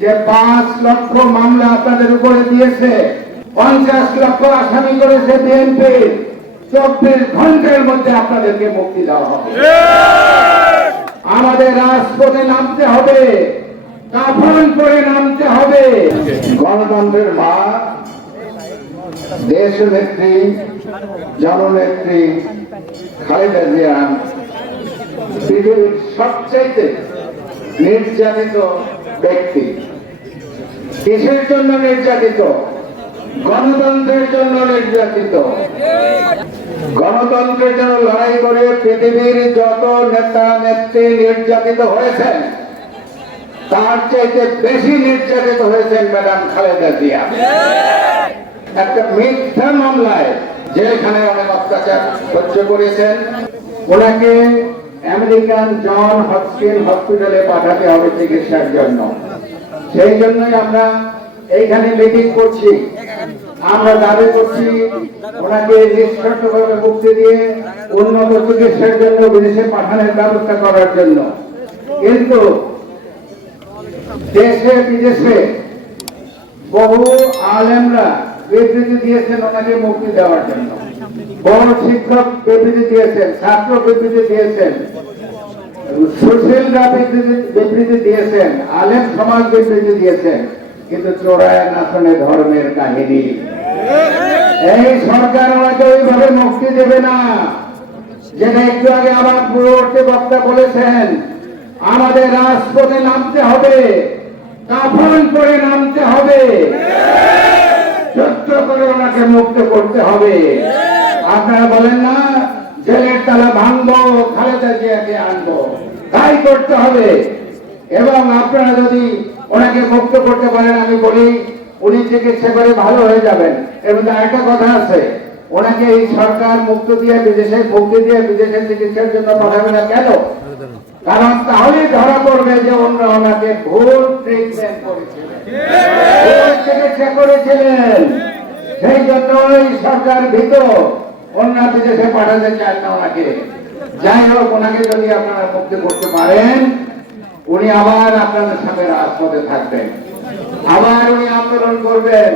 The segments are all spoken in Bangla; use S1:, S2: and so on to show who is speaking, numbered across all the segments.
S1: যে পাঁচ লক্ষ মামলা আপনাদের উপরে দিয়েছে, পঞ্চাশ লক্ষ আসামি করেছে বিএনপি, চব্বিশ ঘণ্টার মধ্যে আপনাদেরকে মুক্তি দেওয়া হবে। আমাদের রাজপথে নামতে হবে, কাফন করে নামতে হবে। গণতন্ত্রের মা দেশ নেত্রী জননেত্রী খালেদা জিয়া পৃথিবীর সবচাইতে নির্যাতিত ব্যক্তি। কিসের জন্য নির্যাতিত, গণতন্ত্রের জন্য নির্যাতিত। গণতন্ত্রের জন্য লড়াই করে পৃথিবীর যত নেতা, নেত্রী নির্যাতিত হয়েছেন, তার চাইতে বেশি নির্যাতিত হয়েছেন ম্যাডাম খালেদা জিয়া। একটা মিথ্যা মামলায় যেখানে অনেক অত্যাচার সহ্য করেছেন। ওনাকে আমেরিকান জন হপকিন হসপিটালে পাঠাতে হবে চিকিৎসার জন্য। সেই জন্যই আমরা এইখানে মিটিং করছি। আমরা দাবি করছি ওনাকে নিঃশর্তভাবে মুক্তি দিয়ে উন্নত চিকিৎসার জন্য বিদেশে পাঠানোর ব্যবস্থা করার জন্য। কিন্তু দেশে, বিদেশে বহু আলেমরা বিবৃতি দিয়েছেন ওনাকে মুক্তি দেওয়ার জন্য। বড় শিক্ষক বিবৃতি দিয়েছেন, ছাত্র বিবৃতি দিয়েছেন। সুশীলরা বিবৃতি দিয়েছেন, আলেম সমাজ বিবৃতি দিয়েছেন, কিন্তু চোরায় নাচনে ধর্মের কাহিনী। এই সরকার ওনাকে ওইভাবে মুক্তি দেবে না। যেটা একটু আগে আমার পূর্ববর্তী বক্তা বলেছেন, আমাদের রাজপথে নামতে হবে, কাফন করে নামতে হবে। যুদ্ধ করে ওনাকে মুক্ত করতে হবে। আপনারা বলেন না জেলের তালা ভাঙবো, খালেদা জিয়াকে আনব। তাই করতে হবে। এবং আপনারা যদি ওনাকে মুক্ত করতে পারেন, আমি বলি, উনি চিকিৎসা করে ভালো হয়ে যাবেন। মধ্যে আরেকটা কথা আছে। ওনাকে এই সরকার মুক্ত দিয়ে বিদেশে, মুক্তি দিয়ে বিদেশে চিকিৎসার জন্য পাঠাবে না কেন? কারণ তাহলেই ধরা পড়বে যে অন্য ওনাকে ভুল ট্রিটমেন্ট করেছিলেন চিকিৎসা করেছিলেন। সেই জন্য ওই সরকার ভীত। অন্য বিদেশে পাঠাতে চান না ওনাকে। যাই হোক, ওনাকে যদি আপনারা মুক্তি করতে পারেন, উনি আবার আপনাদের সাথে রাজপথে থাকবেন। আবার উনি আন্দোলন করবেন।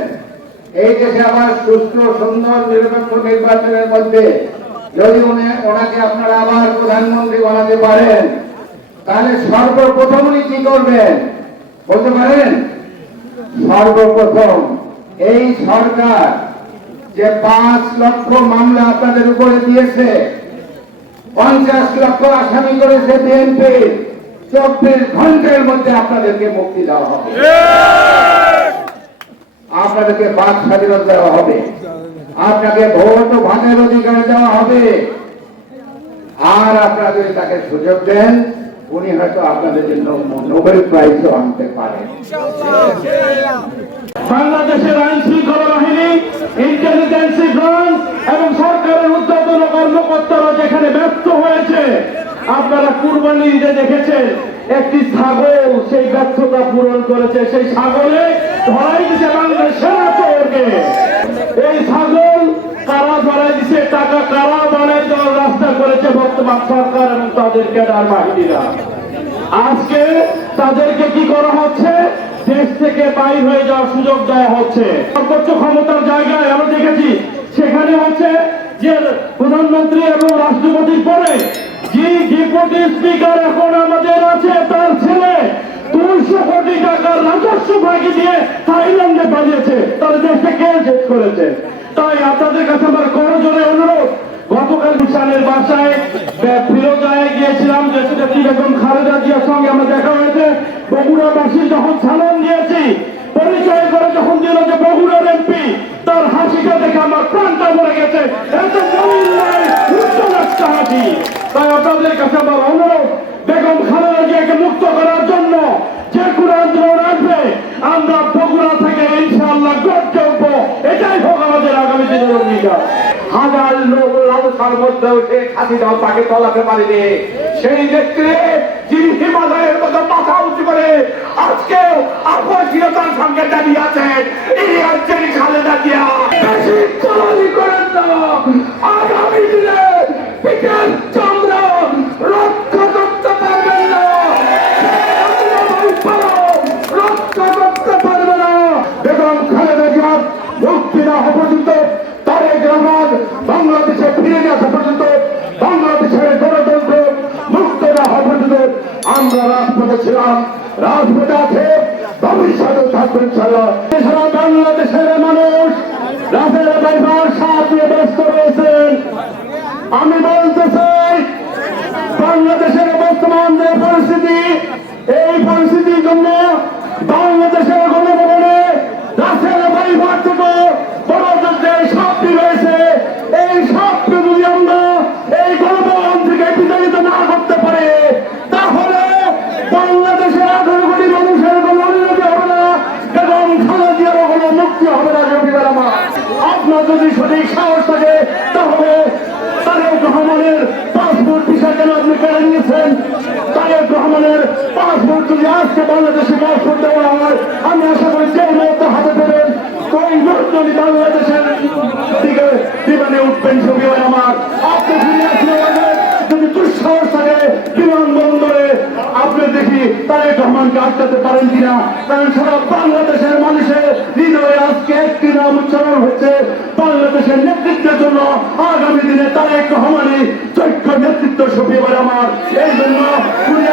S1: এই দেশে আবার সুস্থ সুন্দর, নিরপেক্ষ নির্বাচনের মধ্যে যদি উনি, ওনাকে আপনারা আবার প্রধানমন্ত্রী বানাতে পারেন, তাহলে সর্বপ্রথম উনি কি করবেন? বলতে পারেন? সর্বপ্রথম এই সরকার যে পাঁচ লক্ষ মামলা আপনাদের উপরে দিয়েছে, পঞ্চাশ লক্ষ আসামি করেছে বিএনপি চব্বিশ ঘণ্টার মধ্যে আপনাদেরকে মুক্তি দেওয়া হবে। আপনাদেরকে বাক স্বাধীনতা দেওয়া হবে। আপনাকে ভোট ও ভাতের অধিকার দেওয়া হবে। আর আপনারা যদি তাকে সুযোগ দেন, উনি হয়তো আপনাদের জন্য নোবেল প্রাইজও আনতে পারেন।
S2: বাংলাদেশের আইন শৃঙ্খলা বাহিনী ইন্টেলিজেন্সি ব্রাঞ্চ এবং সরকারের উদ্যোতন কর্মকর্তারা যেখানে ব্যর্থ হয়েছে, আপনারা কুরবানি ঈদে দেখেছেন, একটি ছাগল সেই ব্যর্থতা পূরণ করেছে, সেই ছাগলে ধরাই দিছে বাংলাদেশ সেনা চোরকে। এই ছাগল কারা ধরাই দিছে টাকা কারা বানাই দেওয়ার রাস্তা করেছে বর্তমান সরকার এবং তাদের ক্যাডার বাহিনীরা। আজকে তাদেরকে কি করা হচ্ছে? দেশ থেকে বাইর হয়ে যাওয়ার সুযোগ দেওয়া হচ্ছে। সর্বোচ্চ ক্ষমতার জায়গায় আমরা দেখেছি, সেখানে হচ্ছে যে প্রধানমন্ত্রী এবং রাষ্ট্রপতির পরে যে ডেপুটি স্পিকার এখন আমাদের আছে, তার ছেলে দুইশো কোটি টাকার রাজস্ব ভাগে দিয়ে থাইল্যান্ডে পালিয়েছে। তার দেশকে কে শেষ করেছে? তাই আপনাদের কাছে আমার করজোরে অনুরোধ, গতকাল বিশালের বাসায় ফিরোজায় গিয়েছিলাম যেটা বেগম খালেদা জিয়ার সঙ্গে আমার দেখা হয়েছে। বগুড়াবাসী যখন সালাম দিয়েছি, পরিচয় করে যখন দিল যে বগুড়ার এমপি, তার হাসিটা দেখে আমার প্রাণটা মরে গেছে। এত হাসি তাই আপনাদের কাছে আমার অনুরোধ, বেগম খালেদা জিয়াকে মুক্ত করার জন্য যে কোনো আন্দোলন আসবে, আমরা বগুড়া থেকে ইনশাআল্লাহ গড়তে উঠবো। এটাই হোক আমাদের আগামী দিনের অঙ্গীকার।
S1: হাজার লোক লালসার মধ্যে উঠে খাসিটাও তাকে তলাতে পারেনি। সেই নেত্রী যিনি হিমালয়ের মতো মাথা উঁচু করে আজকেও আপসীয়তার সঙ্গে দাঁড়িয়ে আছেন এই হচ্ছেন খালেদা জিয়া। করেন না।
S2: ভবিষ্যতে থাকবে ইনশাআল্লাহ এছাড়া বাংলাদেশের মানুষ রাতের বাইবার সাথ নিয়ে ব্যস্ত রয়েছেন আমি বলতে চাই বাংলাদেশের বর্তমান যে পরিস্থিতি এই পরিস্থিতির জন্য বাংলাদেশের গণভবনে রাসেল পরিবার থেকে বড় যে সাপটি রয়েছে এই সাপকে যদি আমরা এই গণভবন থেকে বিতাড়িত না করতে পারে তাহলে বাংলাদেশের আঠারো কোটি মানুষের কোনো উন্নতি হবে না এবং খালা দিয়ারও কোনো মুক্তি হবে না রবিবার আমার আপনার যদি সঠিক সাহস তাহলে তারেক রহমানের পাসপোর্ট ভিসা কেন আপনি কেড়ে নিয়েছেন? তারেক রহমানের পাসপোর্ট যদি আজকে বাংলাদেশে পাসপোর্ট দেওয়া হয়, আমি আশা করি যে মুহূর্তে হাতে দেবেন ওই মুহূর্তে বাংলাদেশের দিকে বিমানে উঠবেন ছবি হয় আমার। আপনি ফিরে আসলে যদি দুঃসাহস থাকে বিমানবন্দরে, আপনি দেখি তারেক রহমানকে আটকাতে পারেন কিনা? কারণ সারা বাংলাদেশের মানুষের হৃদয়ে আজকে একটি নাম উচ্চারণ হচ্ছে বাংলাদেশের নেতৃত্বের জন্য আগামী দিনে তারেক রহমানের যোগ্য নেতৃত্ব সফিয়ে আমার। এই জন্য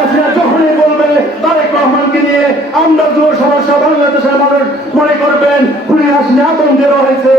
S2: আসিয়া যখনই বলবে তারেক রহমানকে নিয়ে আমরা যে সমস্যা বাংলাদেশের মানুষ মনে করবেন আসিয়া আতঙ্ক দেওয়া হয়েছে